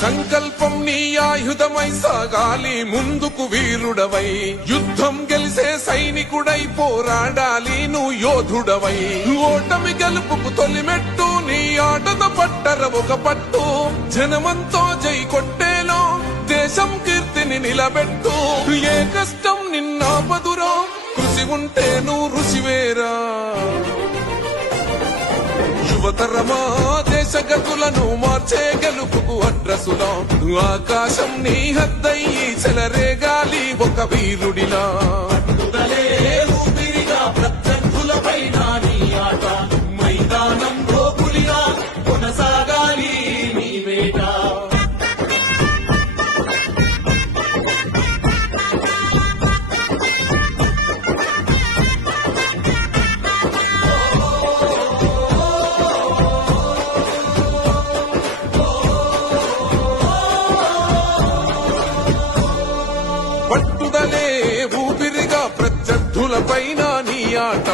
సంకల్పం నీ ఆయుధమై సాగాలి ముందుకు వీరుడవై యుద్ధం గెలిసే సైనికుడై పోరాడాలి నువ్వు యోధుడవై ఓటమి గెలుపుకు తొలిమెట్టు నీ ఆటద పట్టర ఒక పట్టు జనమంతో జై కొట్టేలో దేశం కీర్తిని నిలబెట్టు ఏ కష్టం నిన్నాపదురో కృషి ఉంటే నువ్వు రుచివేరా యువతరమా దేశ గతులను మార్చే గెలుపుకు అడ్రసులా ఆకాశం నీ హద్దయ్యి చెలరేగాలి ఒక వీరుడిలా ప్రత్యర్థులపైన నీ ఆట మైదానం గోపులిగా కొనసాగాలి నీ వేట పట్టుదలే ఊపిరిగా ప్రత్యర్థులపైన నీ ఆట